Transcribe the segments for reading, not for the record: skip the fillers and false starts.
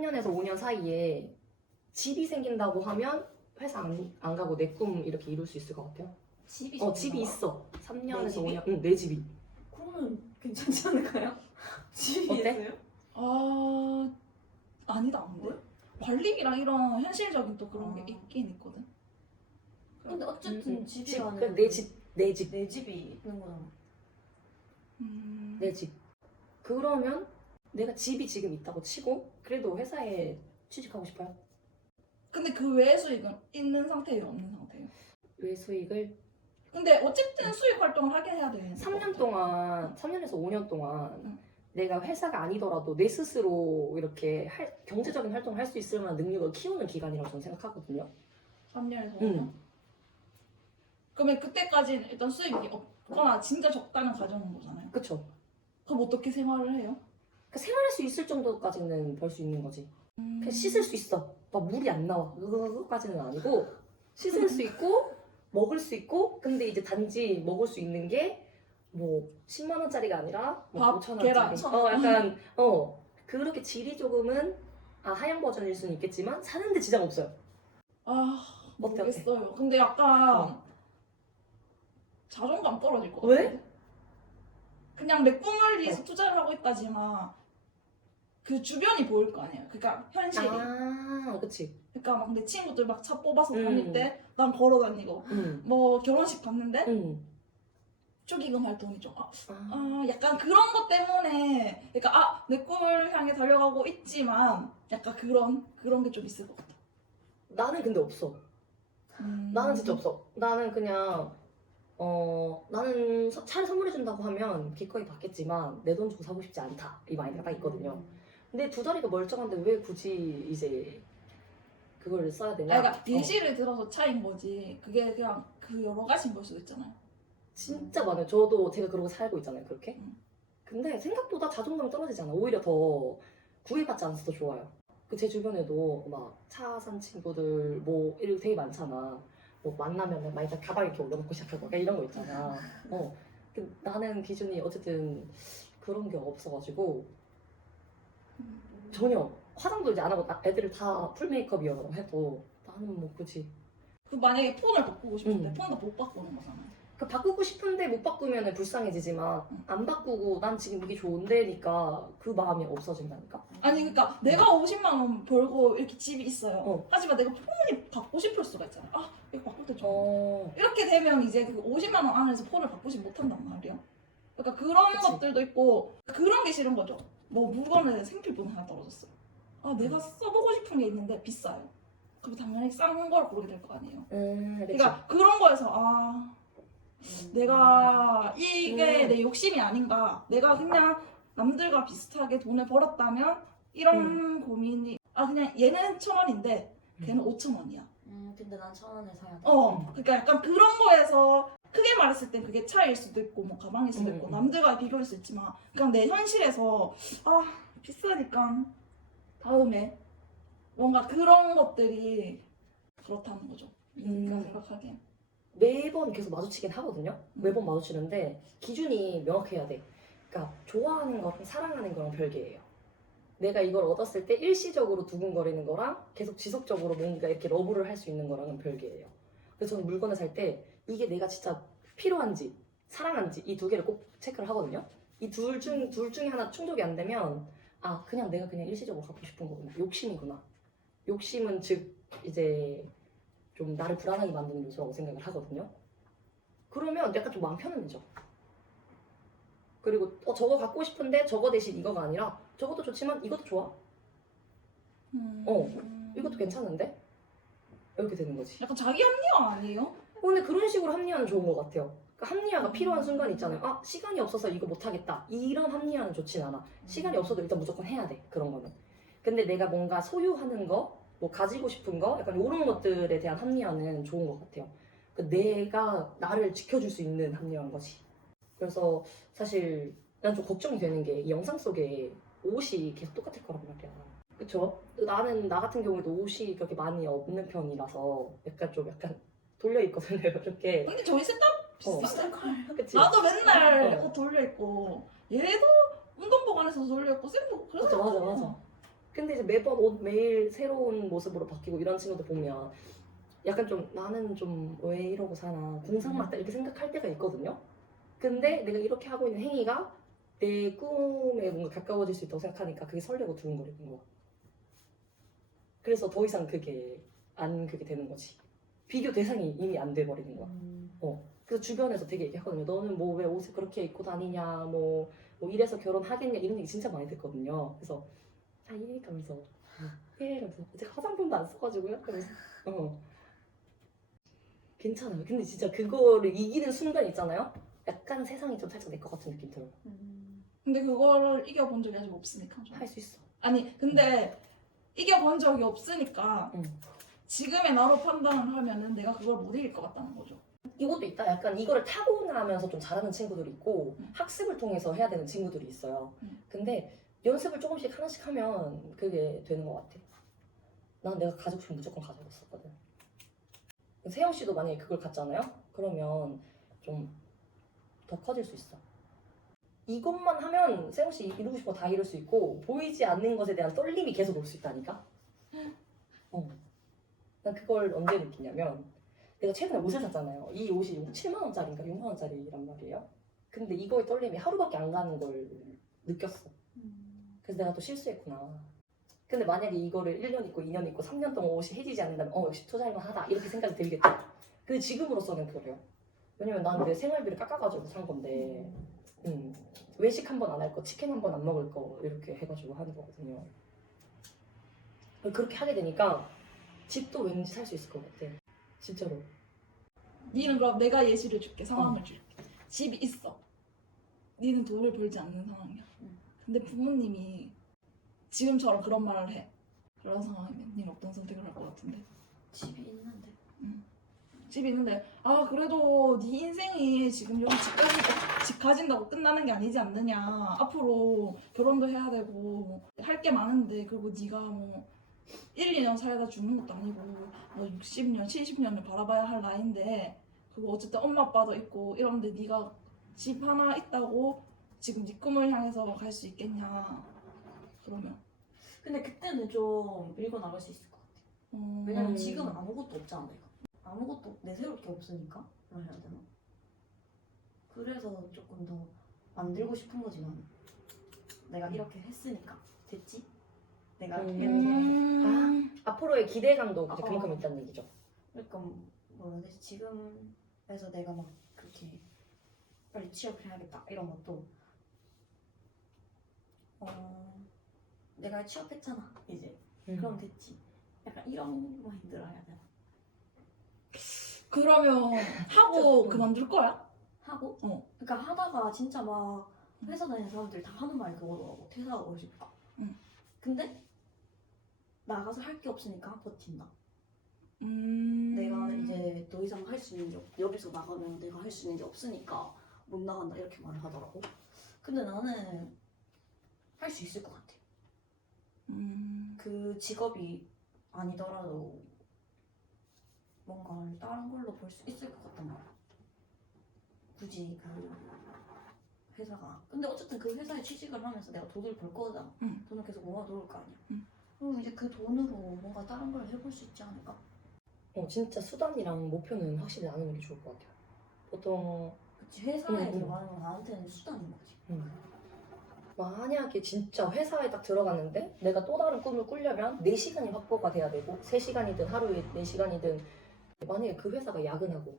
3년에서 5년 사이에 집이 생긴다고 하면 회사 안 가고 내 꿈 이렇게 이룰 수 있을 것 같아요. 집이 집이 생긴다고요? 있어. 3년에서 집이? 5년. 응, 내 집이. 그러면 괜찮지 않을까요? 집이 어때? 있어요? 아니다 안 돼. 뭐야? 관리비랑 이런 현실적인 또 그런 게 아. 있긴 있거든. 근데 어쨌든 집이라는 그러니까 내 집. 내 집이 있는 거잖아. 내 집. 그러면 내가 집이 지금 있다고 치고 그래도 회사에 취직하고 싶어요. 근데 그 외의 수익은 있는 상태예요, 없는 상태예요? 왜 수익을 근데 어쨌든 수익 활동을 하긴 해야 돼. 3년 동안, 3년에서 5년 동안 응. 내가 회사가 아니더라도 내 스스로 이렇게 경제적인 활동을 할 수 있을 만한 능력을 키우는 기간이라고 저는 생각하거든요. 3년에서 응. 5년? 그러면 그때까지는 일단 수익이 없거나 진짜 적다는 가정인 거잖아요. 그쵸? 그럼 어떻게 생활을 해요? 그 생활할 수 있을 정도까지는 벌 수 있는 거지. 그냥 씻을 수 있어. 막 물이 안 나와. 그거까지는 아니고 씻을 수 있고 먹을 수 있고 근데 이제 단지 먹을 수 있는 게 뭐 10만 원짜리가 아니라 뭐 밥, 5천 계란. 원짜리. 약간 그렇게 질이 조금은 하향 버전일 수는 있겠지만 사는데 지장 없어요. 어때? 모르겠어요. 근데 약간 자존감 떨어질 것 왜? 같아. 그냥 내 꿈을 위해서 투자를 하고 있다지만 그 주변이 보일 거 아니에요. 그러니까 현실이. 그치. 그러니까 막 내 친구들 막 차 뽑아서 음. 다닐 때 난 걸어 다니고 뭐 결혼식 갔는데 축의금 할 돈이 좀 약간 그런 것 때문에 그러니까 내 꿈을 향해 달려가고 있지만 약간 그런 게 좀 있을 것 같아. 나는 근데 없어. 나는 진짜 없어. 나는 그냥 나는 차를 선물해준다고 하면 기꺼이 받겠지만 내 돈 주고 사고 싶지 않다 이 마인드가 딱 있거든요. 근데 두 다리가 멀쩡한데 왜 굳이 이제 그걸 써야 되냐? 그러니까 예시를 들어서 차인 거지. 그게 그냥 그 여러 가지인 걸 수도 있잖아요. 진짜 많아요. 저도 제가 그러고 살고 있잖아요. 그렇게. 음. 근데 생각보다 자존감이 떨어지지 않아. 오히려 더 구애받지 않아서 더 좋아요. 그 제 주변에도 막 차 산 친구들 뭐 이렇게 되게 많잖아. 뭐 만나면 막 일단 가방 이렇게 올려놓고 시작하고 약간 이런 거 있잖아. 나는 기준이 어쨌든 그런 게 없어가지고 전혀 화장도 이제 안 하고 애들을 다 풀 메이크업이라고 해도 나는 뭐 굳이 그 만약에 폰을 바꾸고 싶은데 음. 폰도 못 바꾸는 거잖아요. 그 바꾸고 싶은데 못 바꾸면 불쌍해지지만 안 바꾸고 난 지금 이게 좋은데니까 그 마음이 없어진다니까. 아니 그러니까 내가 50만 원 벌고 이렇게 집이 있어요. 하지만 내가 폰이 받고 싶을 수가 있잖아요. 이거 바꿀 때 좀. 이렇게 되면 이제 그 50만 원 안에서 폰을 바꾸지 못한단 말이야. 그러니까 그런 그치. 것들도 있고 그런 게 싫은 거죠. 뭐 물건에 생필품 하나 떨어졌어요. 내가 써보고 싶은 게 있는데 비싸요. 그럼 당연히 싼 걸 고르게 될 거 아니에요. 그러니까 그런 거에서 내가 이게 내 욕심이 아닌가. 내가 그냥 남들과 비슷하게 돈을 벌었다면 이런 고민이 그냥 얘는 1,000원인데 걔는 5,000원이야. 근데 난 1,000원에 사야 돼. 그러니까 약간 그런 거에서 크게 말했을 땐 그게 차일 수도 있고 뭐 가방일 수도 있고 남들과 비교할 수 있지만 그냥 내 현실에서 비싸니까 다음에 뭔가 그런 것들이 그렇다는 거죠. 내가 생각하기엔. 매번 계속 마주치긴 하거든요. 매번 마주치는데 기준이 명확해야 돼. 그러니까 좋아하는 거랑 사랑하는 거랑 별개예요. 내가 이걸 얻었을 때 일시적으로 두근거리는 거랑 계속 지속적으로 뭔가 이렇게 러브를 할 수 있는 거랑은 별개예요. 그래서 저는 물건을 살 때 이게 내가 진짜 필요한지 사랑한지 이 두 개를 꼭 체크를 하거든요. 이 둘 중에 하나 충족이 안 되면 그냥 내가 그냥 일시적으로 갖고 싶은 거구나. 욕심이구나. 욕심은 즉 이제 좀 나를 불안하게 만드는 요소라고 생각을 하거든요. 그러면 약간 좀 마음 편해져. 그리고 저거 갖고 싶은데 저거 대신 이거가 아니라 저것도 좋지만 이것도 좋아. 이것도 괜찮은데? 이렇게 되는 거지. 약간 자기 합리화 아니에요? 근데 그런 식으로 합리화는 좋은 것 같아요. 그러니까 합리화가 필요한 순간 있잖아요. 시간이 없어서 이거 못하겠다. 이런 합리화는 좋진 않아. 시간이 없어도 일단 무조건 해야 돼. 그런 거는. 근데 내가 뭔가 소유하는 거, 뭐 가지고 싶은 거, 약간 이런 것들에 대한 합리화는 좋은 것 같아요. 내가 나를 지켜줄 수 있는 합리화인 거지. 그래서 사실 난 좀 걱정이 되는 게 이 영상 속에 옷이 계속 똑같을 거란 말이야. 그쵸? 나는 나 같은 경우에도 옷이 그렇게 많이 없는 편이라서 약간 돌려 입거든요. 이렇게. 근데 저희 셋 다 비슷해. 그치? 나도 맨날 옷 돌려 입고 얘도 운동복 안에서 돌려 입고 쌤도 그래서 맞아. 근데 이제 매번 옷 매일 새로운 모습으로 바뀌고 이런 친구들 보면 약간 좀 나는 좀 왜 이러고 사나 궁상맞다 이렇게 생각할 때가 있거든요. 근데 내가 이렇게 하고 있는 행위가 내 꿈에 뭔가 가까워질 수 있다고 생각하니까 그게 설레고 두근거리는 거야. 그래서 더 이상 그게 안 그게 되는 거지. 비교 대상이 이미 안 돼버리는 거야. 그래서 주변에서 되게 얘기하거든요. 너는 뭐 왜 옷을 그렇게 입고 다니냐, 뭐 이래서 결혼하겠냐 이런 얘기 진짜 많이 듣거든요. 그래서 이러면서 이러면서 제가 화장품도 안 써가지고요. 그래서 괜찮아요. 근데 진짜 그거를 이기는 순간 있잖아요. 약간 세상이 좀 살짝 내 것 같은 느낌 들어요. 근데 그거를 이겨본 적이 아직 없으니까. 할 수 있어. 아니 근데 이겨본 적이 없으니까 응. 지금의 나로 판단을 하면은 내가 그걸 못 이길 것 같다는 거죠. 이것도 있다. 약간 이거를 타고나면서 좀 잘하는 친구들이 있고 응. 학습을 통해서 해야 되는 친구들이 있어요. 응. 근데 연습을 조금씩 하나씩 하면 그게 되는 것 같아. 난 내가 가지고 싶으면 무조건 가지고 있었거든. 세영 씨도 만약에 그걸 갖잖아요? 그러면 좀 더 커질 수 있어. 이것만 하면 세영 씨 이루고 싶은 거 다 이룰 수 있고 보이지 않는 것에 대한 떨림이 계속 올 수 있다니까? 난 그걸 언제 느끼냐면 내가 최근에 옷을 샀잖아요. 이 옷이 7만 원짜리인가 6만 원짜리란 말이에요. 근데 이거의 떨림이 하루밖에 안 가는 걸 느꼈어. 그래서 내가 또 실수했구나. 근데 만약에 이거를 1년 입고 2년 입고 3년 동안 옷이 해지지 않는다면 역시 투자할만 하다 이렇게 생각이 들겠죠. 근데 지금으로서는 그래요. 왜냐면 나는 내 생활비를 깎아가지고 산 건데 외식 한 번 안 할 거, 치킨 한 번 안 먹을 거 이렇게 해가지고 하는 거거든요. 그렇게 하게 되니까 집도 왠지 살 수 있을 것 같아. 진짜로. 니는 그럼 내가 예시를 줄게. 상황을 줄게. 집이 있어. 니는 돈을 벌지 않는 상황이야. 근데 부모님이 지금처럼 그런 말을 해. 그런 상황이면 니는 어떤 선택을 할 것 같은데? 집이 있는데. 집이 있는데 그래도 네 인생이 지금 여기 집 가진다고 끝나는 게 아니지 않느냐. 앞으로 결혼도 해야 되고 할 게 많은데 그리고 네가 뭐 1, 2년 살다 죽는 것도 아니고 뭐 60년, 70년을 바라봐야 할 나이인데 그리고 어쨌든 엄마 아빠도 있고 이런데 네가 집 하나 있다고 지금 네 꿈을 향해서 갈 수 있겠냐. 그러면 근데 그때는 좀 밀고 나갈 수 있을 것 같아. 왜냐면 지금은 아무것도 없잖아 내가. 아무것도 내세울 게 없으니까. 뭐 해야 되나? 그래서 조금 더 만들고 싶은 거지만 내가 이렇게 했으니까 됐지? 내가 이렇게 앞으로의 기대감도 이제 어. 그만큼 있다는 얘기죠. 그러니까 뭐라 해야 되지? 지금에서 내가 막 그렇게 빨리 취업을 해야겠다 이런 것도 내가 취업했잖아 이제 그럼 됐지. 약간 이런 마인드로 해야 되나? 그러면 하고 진짜, 그만둘 거야? 하고 그러니까 하다가 진짜 막 회사 다니는 사람들이 다 하는 말이 그거더라고. 퇴사하고 싶다. 근데 나가서 할 게 없으니까 버틴다. 내가 이제 더 이상 할 수 있는 게 여기서 나가면 내가 할 수 있는 게 없으니까 못 나간다 이렇게 말을 하더라고. 근데 나는 할 수 있을 것 같아. 그 직업이 아니더라도 뭔가 다른 걸로 볼 수 있을 것 같단 말이야. 굳이 그 회사가. 근데 어쨌든 그 회사에 취직을 하면서 내가 돈을 벌 거잖아. 돈을 계속 모아놓을 거 아니야. 그럼 이제 그 돈으로 뭔가 다른 걸 해볼 수 있지 않을까? 진짜 수단이랑 목표는 확실히 나누는 게 좋을 것 같아요. 보통 그치, 회사에 들어가는 건 나한테는 수단인 거지. 만약에 진짜 회사에 딱 들어갔는데 내가 또 다른 꿈을 꾸려면 4시간이 확보가 돼야 되고 3시간이든 하루에 4시간이든 만약에 그 회사가 야근하고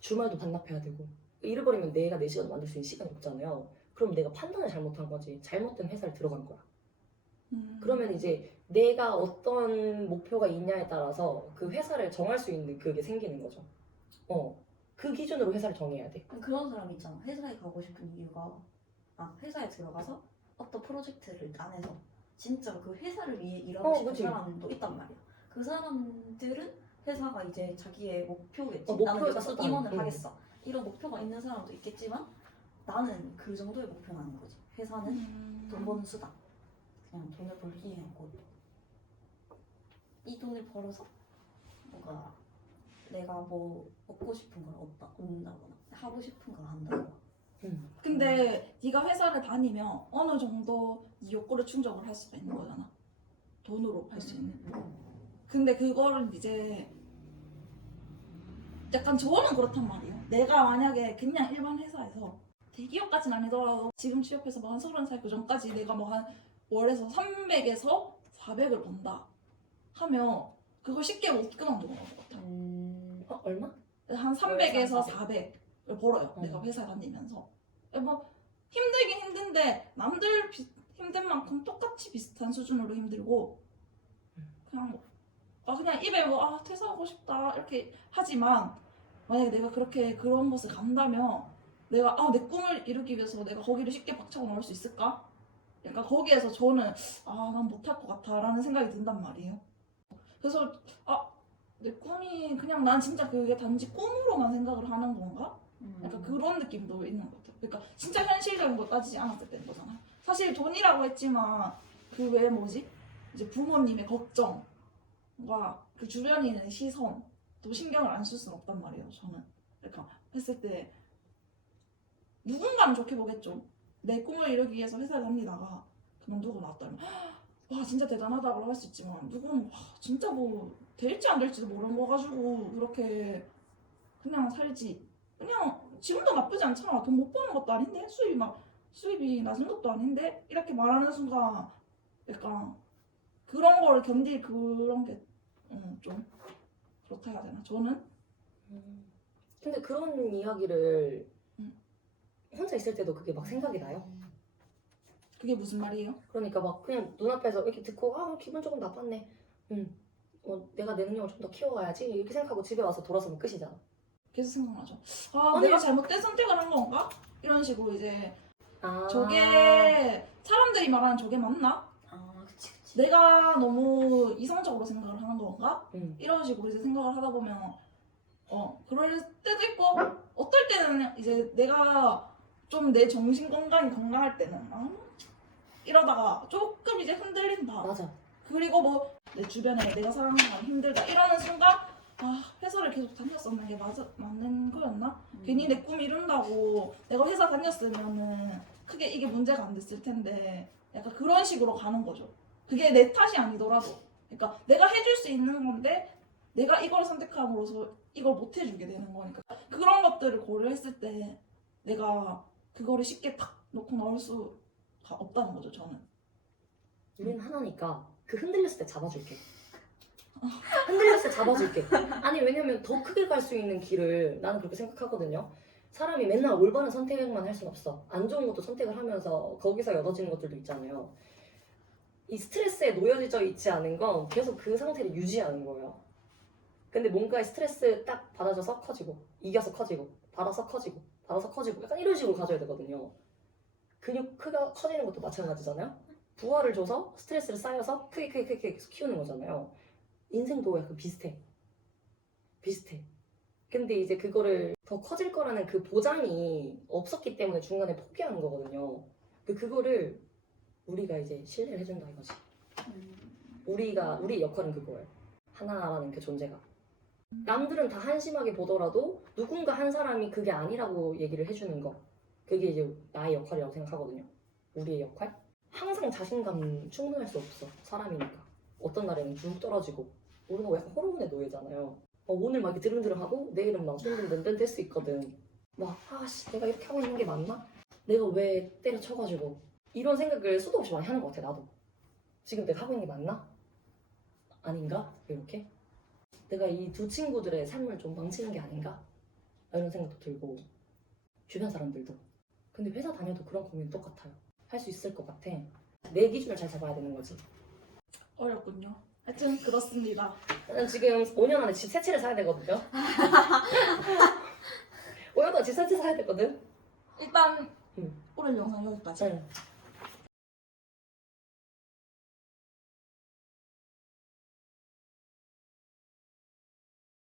주말도 반납해야 되고 잃어버리면 내가 4시간 만들 수 있는 시간이 없잖아요. 그럼 내가 판단을 잘못한 거지. 잘못된 회사를 들어간 거야. 그러면 이제 내가 어떤 목표가 있냐에 따라서 그 회사를 정할 수 있는 그게 생기는 거죠. 그 기준으로 회사를 정해야 돼. 그런 사람 있잖아. 회사에 가고 싶은 이유가 회사에 들어가서 어떤 프로젝트를 안에서 진짜로 그 회사를 위해 일하고 싶은 그치. 사람도 있단 말이야. 그 사람들은 회사가 이제 자기의 목표겠지. 목표가 나는 여기서 수단. 임원을 하겠어. 이런 목표가 있는 사람도 있겠지만 나는 그 정도의 목표는 아닌 거지. 회사는 돈 버는 수단. 그냥 돈을 벌기 위한 곳. 이 돈을 벌어서 뭔가 내가 뭐 먹고 싶은 걸 얻는다거나 하고 싶은 걸 한다거나. 근데 네가 회사를 다니면 어느 정도 네 욕구를 충족을 할 수도 있는 거잖아. 돈으로 할 수 있는. 근데 그거를 이제 약간 저는 그렇단 말이에요. 내가 만약에 그냥 일반 회사에서 대기업까지는 아니더라도 지금 취업해서 뭐 한 30살 그 전까지 내가 뭐 한 월에서 300에서 400을 번다 하면 그거 쉽게 못 그만두는 것 같아요. 얼마? 한 300에서 400. 400을 벌어요. 어. 내가 회사 다니면서. 뭐 힘들긴 힘든데 남들 힘든 만큼 똑같이 비슷한 수준으로 힘들고 그냥 뭐 그냥 입에 뭐 퇴사하고 싶다 이렇게 하지만 만약에 내가 그렇게 그런 곳을 간다면 내가 내 꿈을 이루기 위해서 내가 거기를 쉽게 박차고 나올 수 있을까? 약간 거기에서 저는 난 못할 것 같아라는 생각이 든단 말이에요. 그래서 내 꿈이 그냥 난 진짜 그게 단지 꿈으로만 생각을 하는 건가? 약간 그런 느낌도 있는 것 같아요. 그러니까 진짜 현실적인 거 따지지 않았을 때는 거잖아요. 사실 돈이라고 했지만 그 외에 뭐지? 이제 부모님의 걱정과 그 주변에 있는 시선 또 신경을 안 쓸 수는 없단 말이에요. 저는 그러니까 했을 때 누군가는 좋게 보겠죠. 내 꿈을 이루기 위해서 회사를 다니다가 그만두고 나왔다면 와 진짜 대단하다고 할 수 있지만 누구는 진짜 뭐 될지 안 될지도 모르는 거 가지고 그렇게 그냥 살지. 그냥 지금도 나쁘지 않잖아. 돈 못 버는 것도 아닌데 수입이 낮은 것도 아닌데 이렇게 말하는 순간 약간 그런 걸 견딜 그런 게 좀 그렇다 해야 되나? 저는 근데 그런 이야기를 음. 혼자 있을 때도 그게 막 생각이 나요. 그게 무슨 말이에요? 그러니까 막 그냥 눈앞에서 이렇게 듣고 기분 조금 나빴네. 내가 내 능력을 좀 더 키워가야지 이렇게 생각하고 집에 와서 돌아서면 끝이잖아. 계속 생각나죠. 아니, 내가 잘못된 선택을 한 건가? 이런 식으로 이제 아. 저게 사람들이 말하는 저게 맞나? 그치. 내가 너무 이성적으로 생각을 하는 건가? 음. 이런 식으로 이제 생각을 하다 보면 그럴 때도 있고 어떨 때는 이제 내가 좀 내 정신 건강이 건강할 때는 이러다가 조금 이제 흔들린다. 맞아. 그리고 뭐 내 주변에 내가 사랑하는 사람이 힘들다 이러는 순간 회사를 계속 다녔었는 게 맞는 거였나? 괜히 내 꿈 이룬다고 내가 회사 다녔으면은 크게 이게 문제가 안 됐을 텐데 약간 그런 식으로 가는 거죠. 그게 내 탓이 아니더라도 그러니까 내가 해줄 수 있는 건데 내가 이걸 선택함으로써 이걸 못 해주게 되는 거니까 그런 것들을 고려했을 때 내가 그거를 쉽게 탁 놓고 나올 수가 없다는 거죠. 저는 우리는 하나니까 그 흔들렸을 때 잡아줄게. 흔들렸을 때 잡아줄게. 아니 왜냐면 더 크게 갈 수 있는 길을 나는 그렇게 생각하거든요. 사람이 맨날 올바른 선택만 할 순 없어. 안 좋은 것도 선택을 하면서 거기서 얻어지는 것들도 있잖아요. 이 스트레스에 놓여져 있지 않은 건 계속 그 상태를 유지하는 거예요. 근데 뭔가의 스트레스 딱 받아줘서 커지고 이겨서 커지고 받아서 커지고 받아서 커지고 약간 이런 식으로 가져야 되거든요. 근육 크가 커지는 것도 마찬가지잖아요. 부하를 줘서 스트레스를 쌓여서 크게 계속 키우는 거잖아요. 인생도 약간 비슷해. 근데 이제 그거를 더 커질 거라는 그 보장이 없었기 때문에 중간에 포기하는 거거든요. 그거를 우리가 이제 신뢰를 해준다 이거지. 우리의 역할은 그거예요. 하나라는 그 존재가. 남들은 다 한심하게 보더라도 누군가 한 사람이 그게 아니라고 얘기를 해주는 거. 그게 이제 나의 역할이라고 생각하거든요. 우리의 역할? 항상 자신감 충분할 수 없어. 사람이니까. 어떤 날에는 쭉 떨어지고. 우리는 약간 호르몬의 노예잖아요. 오늘 막 이렇게 드릉드릉하고 내일은 막 든든든든 될 수 있거든. 막 내가 이렇게 하고 있는 게 맞나? 내가 왜 때려쳐가지고 이런 생각을 수도 없이 많이 하는 것 같아. 나도. 지금 내가 하고 있는 게 맞나? 아닌가? 이렇게. 내가 이 두 친구들의 삶을 좀 망치는 게 아닌가? 이런 생각도 들고 주변 사람들도. 근데 회사 다녀도 그런 고민 똑같아요. 할 수 있을 것 같아. 내 기준을 잘 잡아야 되는 거지. 어렵군요. 하여튼 그렇습니다. 나는 지금 5년 안에 집 세 채를 사야 되거든요. 5년 동안 집 세 채 사야 되거든. 일단 응. 오늘 영상 여기까지. 응.